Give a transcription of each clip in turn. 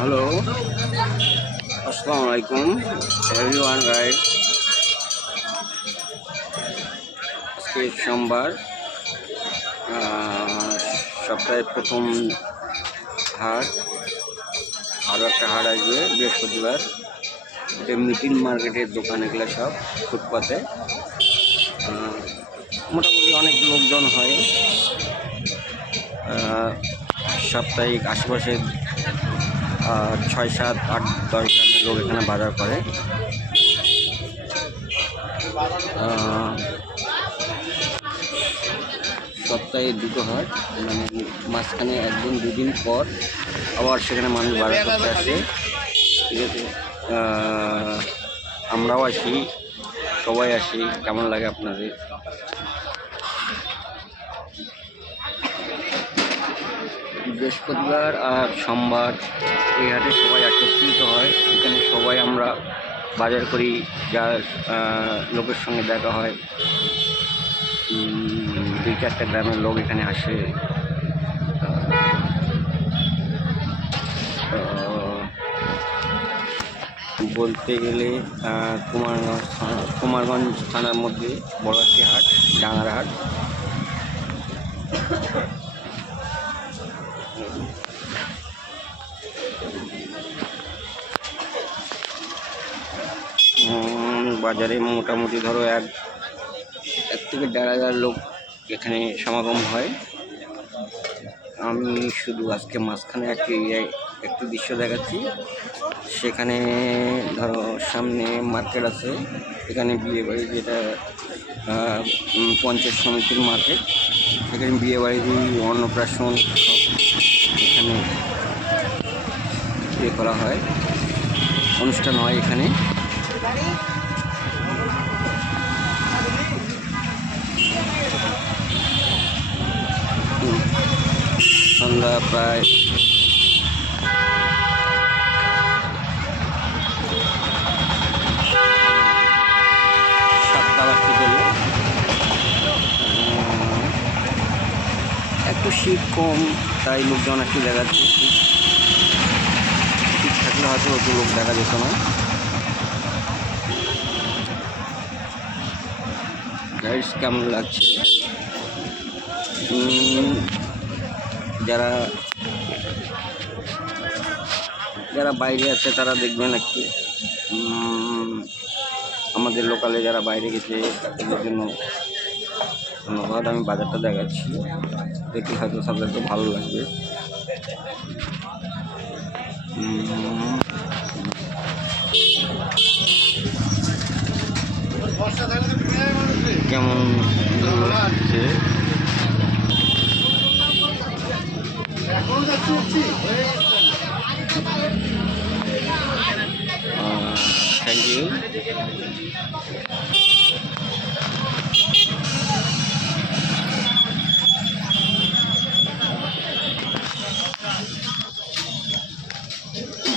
Hello, আসসালামু আলাইকুম everyone guys. আজকে সোমবার, সপ্তাহের প্রথম হাট। আরও একটা হাট আসবে বৃহস্পতিবার। মিটিং মার্কেটের দোকান এগুলো সব ফুটপাতে। মোটামুটি অনেক লোকজন হয়। সাপ্তাহিক আশেপাশে 6, 7, 8, 10 গ্রামের লোক এখানে বাজার করে। সপ্তাহে দুটো হাট, মানে মাঝখানে একদিন দুদিন পর আবার সেখানে মানুষ বাজার করতে আসে। ঠিক আছে, আমরাও আসি, সবাই আসি। কেমন লাগে আপনাদের? বৃহস্পতিবার আর সোমবার এই হাটে সবাই একত্রিত হয়। এখানে সবাই আমরা বাজার করি, যার লোকের সঙ্গে দেখা হয়। 2-4টা গ্রামের লোক এখানে আসে। বলতে গেলে কুমারগঞ্জ থানার মধ্যে বড় একটি হাট, ডাঙার হাট। বাজারে মোটামুটি ধরো 1 থেকে 1,500 লোক এখানে সমাগম হয়। আমি শুধু আজকে মাঝখানে একটি দৃশ্য দেখাচ্ছি। সেখানে ধরো সামনে মার্কেট আছে, এখানে বিয়েবাড়ি, যেটা পঞ্চায়েত সমিতির মার্কেট। এখানে বিয়েবাড়ি, অন্নপ্রাশন সব এখানে ইয়ে করা হয়, অনুষ্ঠান হয় এখানে। সন্ধ্যা প্রায় 7টা বাজতে চলল। একটু শীত কম, তাই লোকজন একটু দেখাচ্ছে। শীত থাকলে হয়তো অত লোক দেখা যেত না। গাইস, কেমন লাগছে? যারা বাইরে আছে তারা দেখবেন একটু। আমাদের লোকালে যারা বাইরে গেছে তাদের জন্য ধন্যবাদ। আমি বাজারটা দেখাচ্ছি, দেখে হয়তো সবাইকে ভালো লাগবে। কেমন লাগছে? Thank you.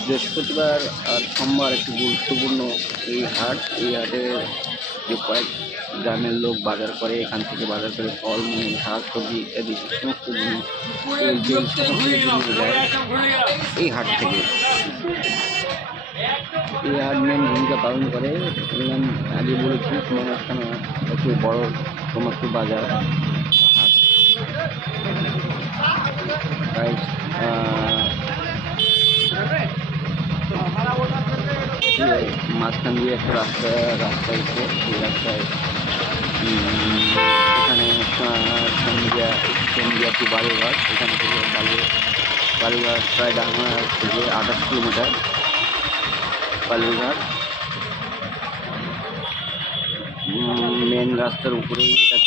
বৃহস্পতিবার আর সোমবার একটু গুরুত্বপূর্ণ এই হাট। এই হাটে যে কয়েক গ্রামের লোক বাজার করে, এখান থেকে বাজার করে ফলমূল, শাক সবজি ইত্যাদি সমস্ত জিনিস যায় এই হাট থেকে। এই হাট মেন ভূমিকা পালন করে। আগে বলেছি, কুমারখানা একটু বড় সমস্ত বাজার হাট। মাঝখান দিয়ে একটা রাস্তা আছে, সেই রাস্তায় এখানে সন্ধ্যা টু বালুরঘাট, এখান থেকে বালুরঘাট প্রায় ডাঙ্গা থেকে 28 কিলোমিটার। বালুরঘাট মেন রাস্তার উপরেই এটা